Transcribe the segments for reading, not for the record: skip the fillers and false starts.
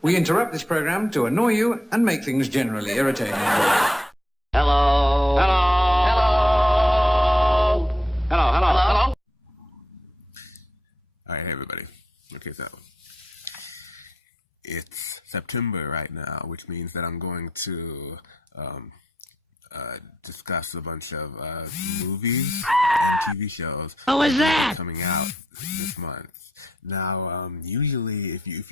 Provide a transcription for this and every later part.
We interrupt this program to annoy you and make things generally irritating. Hello. Hello. Hello. All right, hey everybody. Okay, so it's September right now, which means that I'm going to discuss a bunch of movies and TV shows coming out this month. Now, usually, if you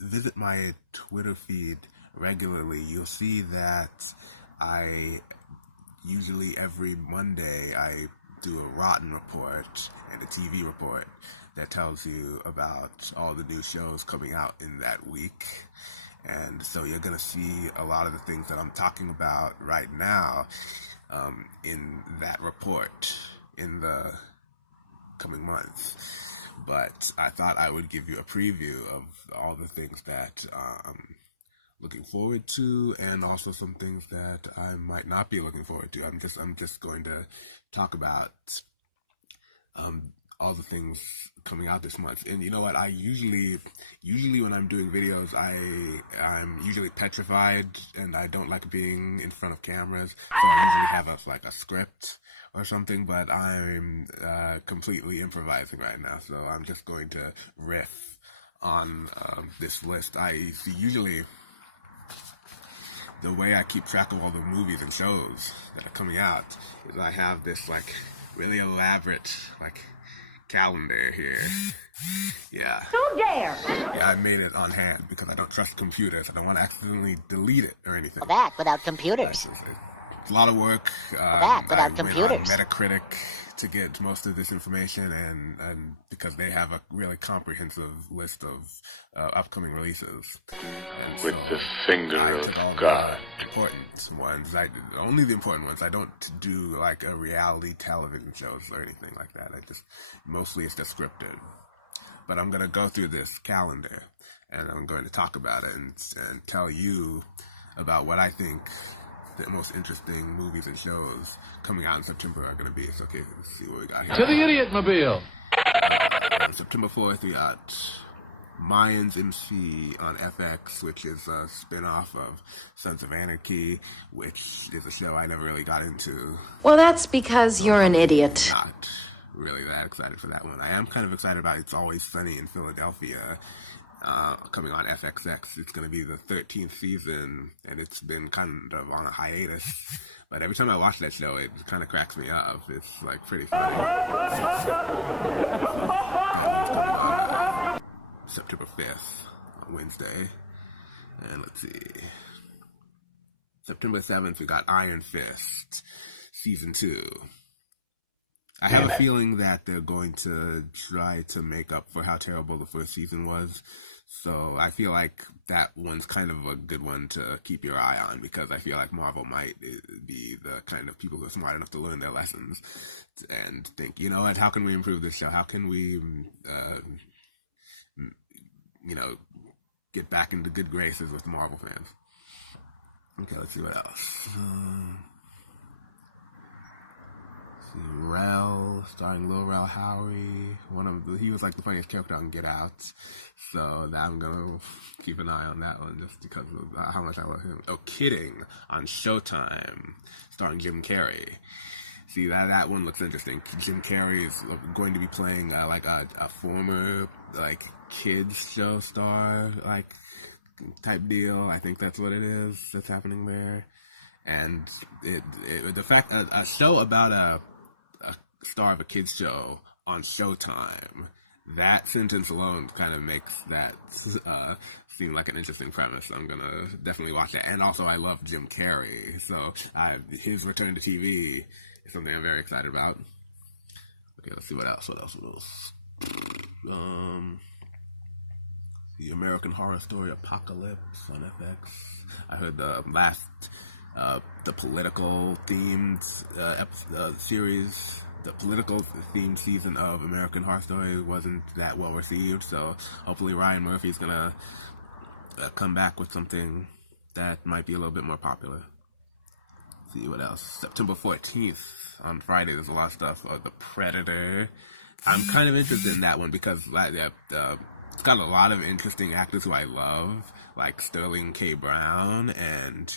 visit my Twitter feed regularly, you'll see that I usually every Monday I do a Rotten report and a TV report that tells you about all the new shows coming out in that week. And so you're going to see a lot of the things that I'm talking about right now in that report in the coming months. But I thought I would give you a preview of all the things that I'm looking forward to, and also some things that I might not be looking forward to. I'm just going to talk about all the things coming out this month. And you know what? I usually when I'm doing videos, I'm usually petrified, and I don't like being in front of cameras. So I usually have a script or something, but I'm completely improvising right now. So I'm just going to riff on this list. Usually the way I keep track of all the movies and shows that are coming out is I have this really elaborate calendar here. Yeah. Who dare? Yeah, I made it on hand because I don't trust computers. I don't want to accidentally delete it or anything. That without computers. It's a lot of work. That without I computers. went on Metacritic to get most of this information, and because they have a really comprehensive list of upcoming releases. And With so the finger I of took all God. the important ones. Only the important ones. I don't do a reality television shows or anything like that. Mostly it's just scripted. But I'm going to go through this calendar, and I'm going to talk about it and tell you about what I think the most interesting movies and shows coming out in September are going to be. So, okay, let's see what we got here. To the Idiot Mobile. On September 4th, we got Mayans MC on FX, which is a spin-off of Sons of Anarchy, which is a show I never really got into. Well, that's because you're an idiot. Not really that excited for that one. I am kind of excited about It's Always Sunny in Philadelphia, coming on FXX. It's going to be the 13th season, and it's been kind of on a hiatus. But every time I watch that show, it kind of cracks me up. It's pretty funny. September 5th, on Wednesday. And let's see. September 7th, we got Iron Fist, Season 2. I have a feeling that they're going to try to make up for how terrible the first season was. So I feel like that one's kind of a good one to keep your eye on, because I feel like Marvel might be the kind of people who are smart enough to learn their lessons and think, you know what, how can we improve this show? How can we, get back into good graces with Marvel fans? Okay, let's see what else. Rel, starring Lil Rel Howery. He was the funniest character on Get Out, so I'm gonna keep an eye on that one just because of how much I love him. Oh, Kidding on Showtime, starring Jim Carrey. See, that one looks interesting. Jim Carrey is going to be playing a former kids show star type deal. I think that's what it is that's happening there. And the fact a show about a star of a kids show on Showtime, that sentence alone kind of makes that seem like an interesting premise. I'm gonna definitely watch that. And also, I love Jim Carrey, so his return to TV is something I'm very excited about. Okay, let's see what else. The American Horror Story Apocalypse on FX. I heard the the political themed series, the political themed season of American Horror Story wasn't that well received, so hopefully Ryan Murphy's gonna come back with something that might be a little bit more popular. Let's see what else. September 14th, on Friday, there's a lot of stuff. The Predator. I'm kind of interested in that one because It's got a lot of interesting actors who I love, like Sterling K. Brown and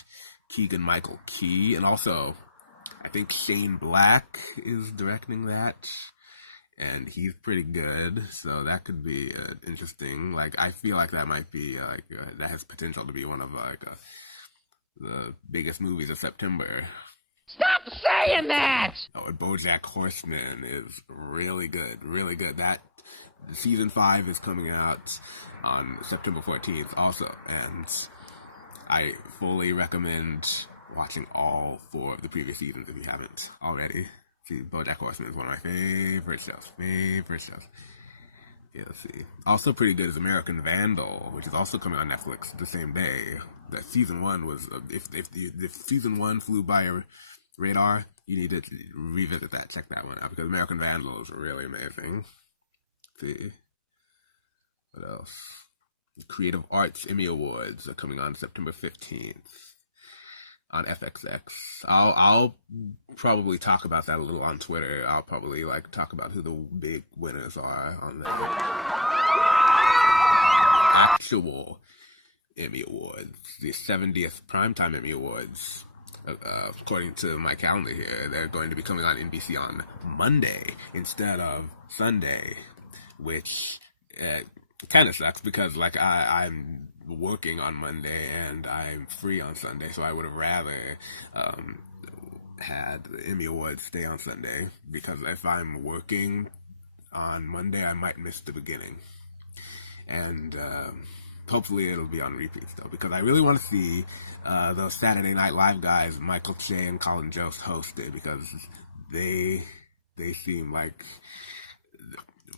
Keegan-Michael Key, and also I think Shane Black is directing that, and he's pretty good, so that could be interesting. Like, I feel like that might be that has potential to be one of the biggest movies of September. Stop saying that! Oh, and BoJack Horseman is really good, really good. That season 5 is coming out on September 14th also, and I fully recommend watching all 4 of the previous seasons if you haven't already. See, BoJack Horseman is one of my favorite shows. Yeah, let's see. Also pretty good is American Vandal, which is also coming on Netflix the same day. That season 1 was, if season 1 flew by your radar, you need to revisit that, check that one out, because American Vandal is really amazing. Let's see. What else? Creative Arts Emmy Awards are coming on September 15th on FXX. I'll probably talk about that a little on Twitter. I'll probably talk about who the big winners are on that. Actual Emmy Awards, the 70th Primetime Emmy Awards. According to my calendar here, they're going to be coming on NBC on Monday instead of Sunday, which kind of sucks because I'm working on Monday and I'm free on Sunday, so I would have rather had the Emmy Awards stay on Sunday, because if I'm working on Monday, I might miss the beginning. And hopefully it'll be on repeats though, because I really want to see those Saturday Night Live guys, Michael Che and Colin Jost, host it, because they seem like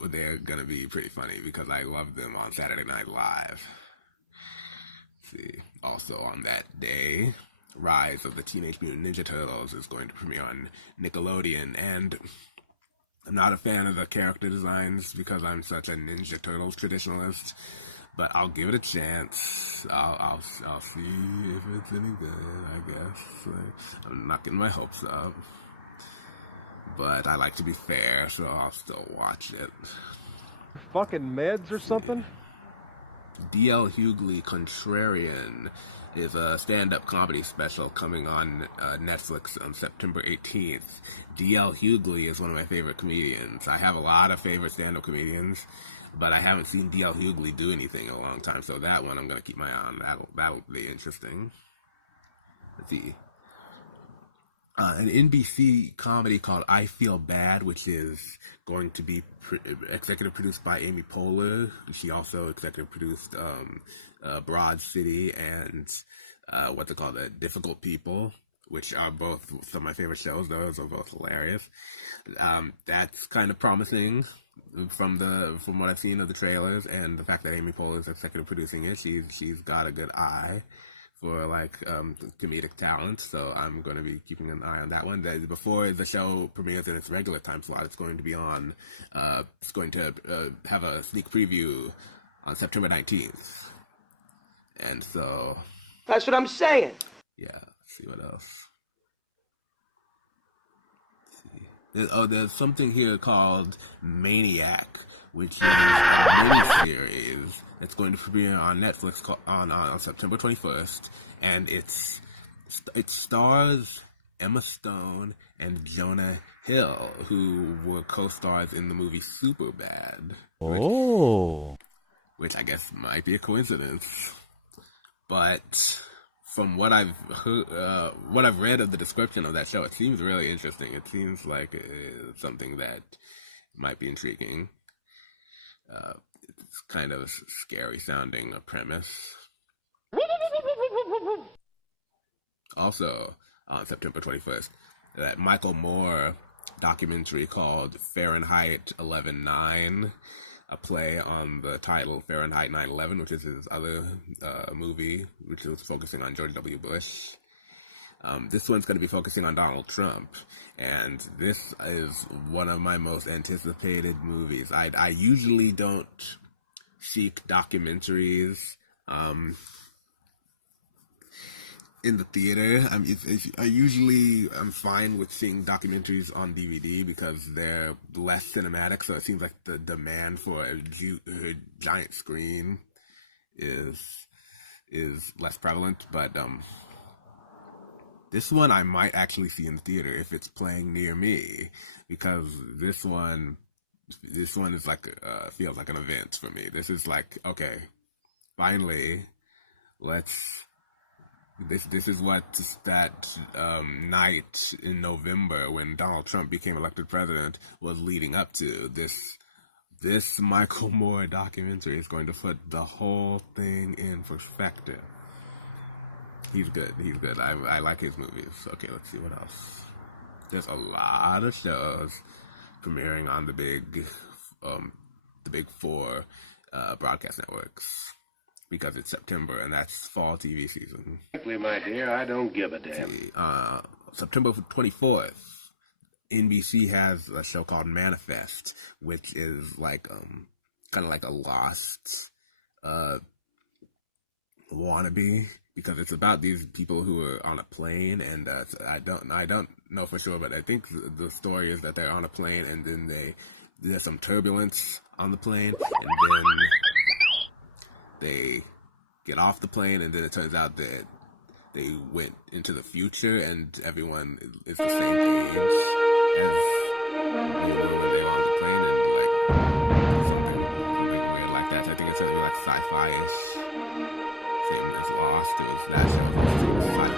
they're gonna be pretty funny, because I love them on Saturday Night Live. Let's see, also on that day, Rise of the Teenage Mutant Ninja Turtles is going to premiere on Nickelodeon, and I'm not a fan of the character designs because I'm such a Ninja Turtles traditionalist, but I'll give it a chance. I'll see if it's any good, I guess. I'm not getting my hopes up, but I like to be fair, so I'll still watch it. Fucking meds or something? D.L. Hughley Contrarian is a stand-up comedy special coming on Netflix on September 18th. D.L. Hughley is one of my favorite comedians. I have a lot of favorite stand-up comedians, but I haven't seen D.L. Hughley do anything in a long time, so that one I'm going to keep my eye on. That'll be interesting. Let's see. An NBC comedy called I Feel Bad, which is going to be executive produced by Amy Poehler. She also executive produced Broad City and what's it called, Difficult People, which are both some of my favorite shows. Those are both hilarious. That's kind of promising from what I've seen of the trailers, and the fact that Amy Poehler is executive producing it. She's got a good eye for comedic talent, so I'm going to be keeping an eye on that one. Before the show premieres in its regular time slot, it's going to be on. It's going to have a sneak preview on September 19th, and so that's what I'm saying. Yeah. Let's see what else. There's something here called Maniac, which is a miniseries that's going to premiere on Netflix on September 21st, and it stars Emma Stone and Jonah Hill, who were co-stars in the movie Superbad. Which I guess might be a coincidence, but from what I've heard, what I've read of the description of that show, it seems really interesting. It seems like something that might be intriguing. It's kind of a scary sounding premise. Also, on September 21st, that Michael Moore documentary called Fahrenheit 11/9, a play on the title Fahrenheit 9/11, which is his other movie, which was focusing on George W. Bush. This one's going to be focusing on Donald Trump, and this is one of my most anticipated movies. I usually don't seek documentaries in the theater. I'm fine with seeing documentaries on DVD because they're less cinematic, so it seems like the demand for a giant screen is less prevalent. But this one I might actually see in the theater if it's playing near me, because this one is like feels like an event for me. This is like, okay, finally, This is what that night in November when Donald Trump became elected president was leading up to. This Michael Moore documentary is going to put the whole thing in perspective. He's good. I like his movies. Okay, let's see what else. There's a lot of shows premiering on the big four broadcast networks, because it's September and that's fall TV season. Frankly, my dear, I don't give a damn. September 24th, NBC has a show called Manifest, which is like kind of like a Lost wannabe, because it's about these people who are on a plane, and I don't know for sure, but I think the story is that they're on a plane and then there's some turbulence on the plane, and then they get off the plane, and then it turns out that they went into the future and everyone is the same age as when they were on the plane, and like something weird like that. So I think it's something like sci-fi-ish, same as Lost. It was that show. It was sci-fi.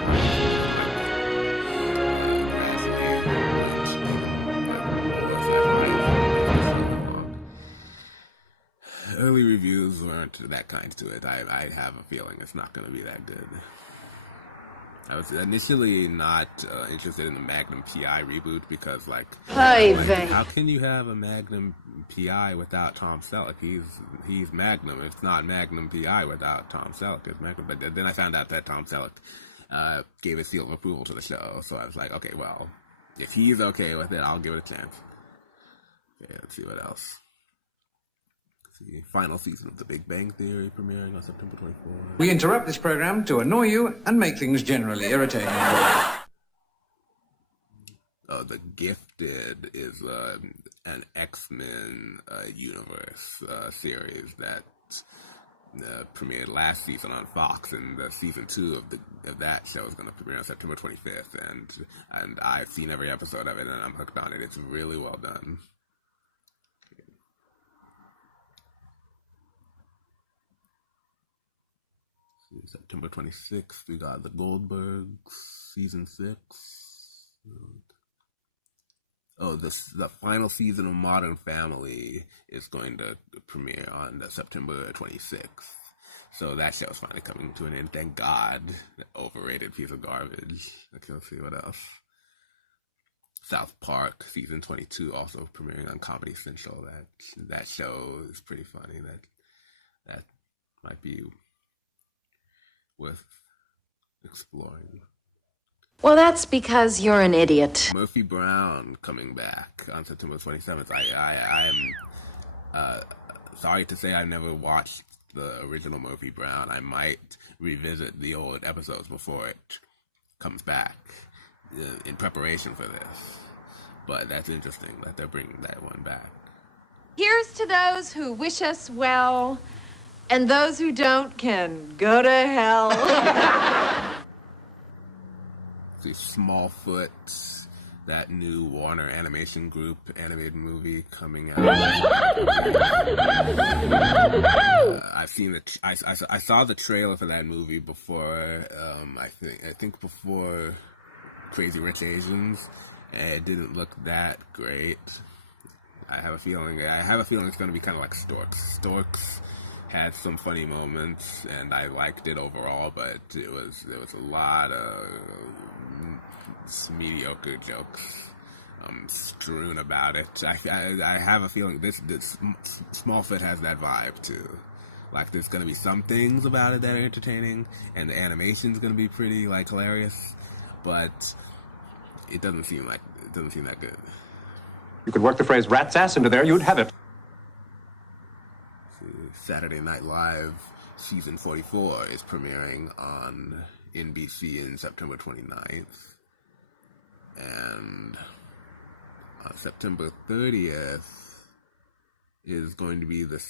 Early reviews weren't that kind to it. I have a feeling it's not going to be that good. I was initially not interested in the Magnum PI reboot because, how can you have a Magnum PI without Tom Selleck? He's Magnum. It's not Magnum PI without Tom Selleck. It's Magnum. But then I found out that Tom Selleck gave a seal of approval to the show, so I was like, okay, well, if he's okay with it, I'll give it a chance. Okay, let's see what else. The final season of The Big Bang Theory premiering on September 24th. We interrupt this program to annoy you and make things generally irritating. The Gifted is an X-Men universe series that premiered last season on Fox, and the season 2 of that show is going to premiere on September 25th, and I've seen every episode of it, and I'm hooked on it. It's really well done. September 26th, we got The Goldbergs, season 6. The final season of Modern Family is going to premiere on September 26th. So that show's finally coming to an end. Thank God. Overrated piece of garbage. Okay, let's see what else. South Park, season 22, also premiering on Comedy Central. That show is pretty funny. That might be worth exploring. Well, that's because you're an idiot. Murphy Brown coming back on September 27th. I am sorry to say I never watched the original Murphy Brown. I might revisit the old episodes before it comes back in preparation for this. But that's interesting that they're bringing that one back. Here's to those who wish us well, and those who don't can go to hell. See, Smallfoot, that new Warner Animation Group animated movie coming out. I've seen it. I saw the trailer for that movie before. I think before Crazy Rich Asians, and it didn't look that great. I have a feeling it's going to be kind of like Storks. Storks had some funny moments, and I liked it overall, but there was a lot of mediocre jokes strewn about it. I have a feeling this Smallfoot has that vibe too. Like, there's gonna be some things about it that are entertaining, and the animation's gonna be pretty hilarious, but it doesn't seem that good. You could work the phrase rat's ass into there, you'd have it. Saturday Night Live season 44 is premiering on NBC in September 29th. And on September 30th is going to be the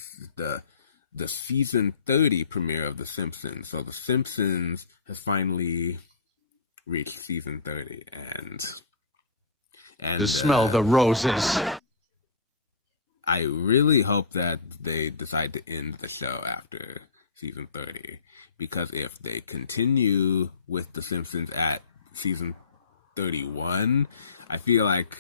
season 30 premiere of The Simpsons. So The Simpsons has finally reached season 30, and to smell the roses. I really hope that they decide to end the show after season 30, because if they continue with The Simpsons at season 31, I feel like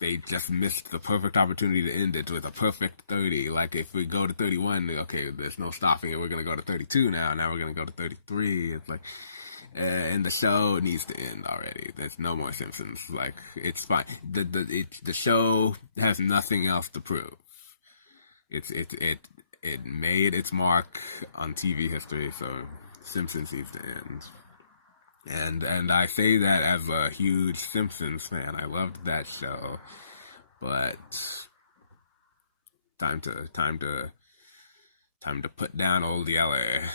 they just missed the perfect opportunity to end it with a perfect 30. Like, if we go to 31, okay, there's no stopping it. We're going to go to 32 now. Now we're going to go to 33. It's like, and the show needs to end already. There's no more Simpsons. Like, it's fine. The show has nothing else to prove. It made its mark on TV history, so Simpsons needs to end. And I say that as a huge Simpsons fan. I loved that show, but time to put down old Yeller.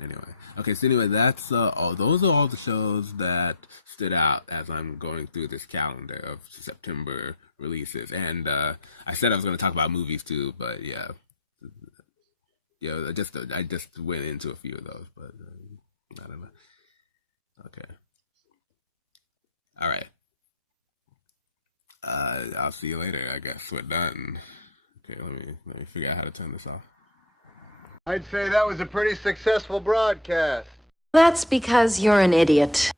Anyway, that's those are all the shows that stood out as I'm going through this calendar of September releases. And I said I was going to talk about movies too, but yeah, I just went into a few of those, but I don't know. Okay. All right. I'll see you later. I guess we're done. Okay, let me figure out how to turn this off. I'd say that was a pretty successful broadcast. That's because you're an idiot.